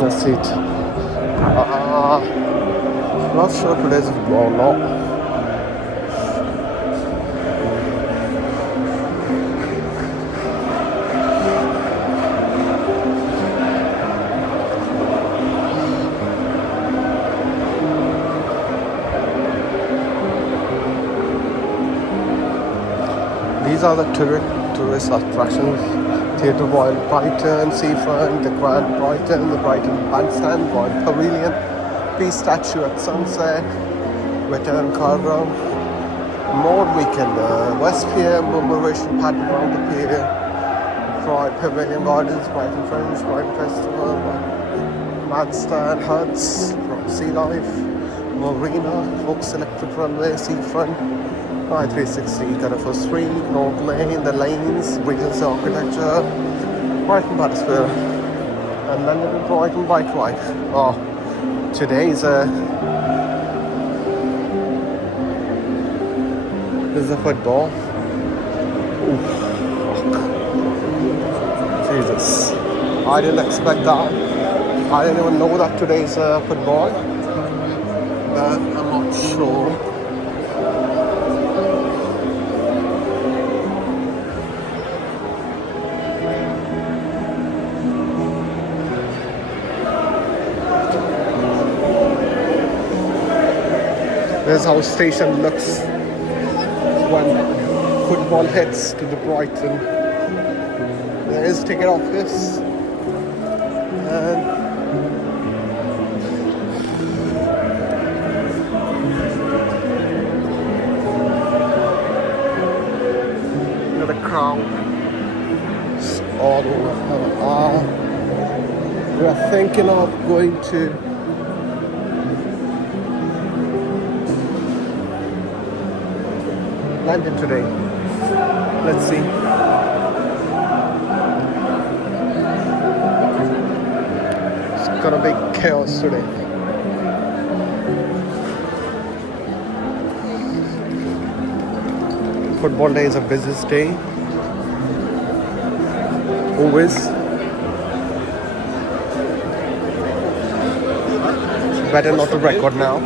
Let's see it. Not sure today's football or not. These are the tourist attractions. Theatre Royal Brighton, Seafront, the Grand Brighton, the Brighton Bandstand, Royal Pavilion, Peace Statue at sunset, Veteran Car Round, more weekend, West Pier, Commemoration Pattern around the pier, Royal Pavilion Gardens, Brighton Fringe, Brighton Festival, Bandstand, Huts, Sea Life, Marina, Folks Electric Runway, Seafront, I-360, Carrefour Street, North Lane, the lanes, Regency Architecture, Brighton Battersfield, and then little Brighton Bike Ride. Oh, today's there's a football. Oof, fuck. Jesus, I didn't expect that. I didn't even know that today's football, but I'm not sure. This is how station looks when football heads to the Brighton. There is ticket office and the crowd is all over. We are thinking of going to London today. Let's see. It's gonna be chaos today. Football day is a busiest day. Always. Better not to record now.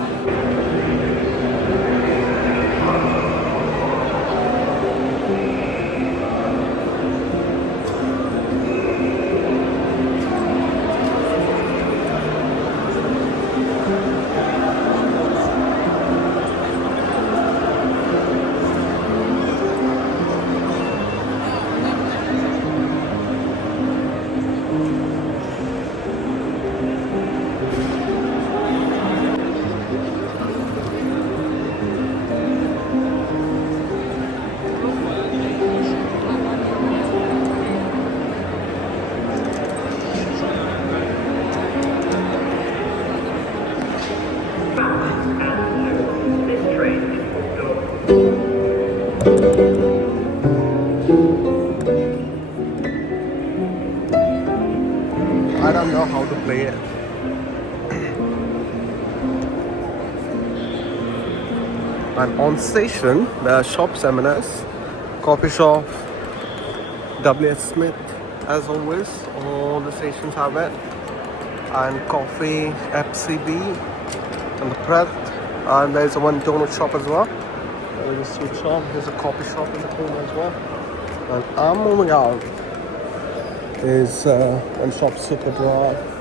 I don't know how to play it. And on station, there are shops, M&S, coffee shop, WHSmith, as always. All the stations have it. And coffee, FCB, and the Pret. And there's one donut shop as well. There's a sweet shop. There's a coffee shop in the corner as well. And I'm moving out. Is one shop, Superdry.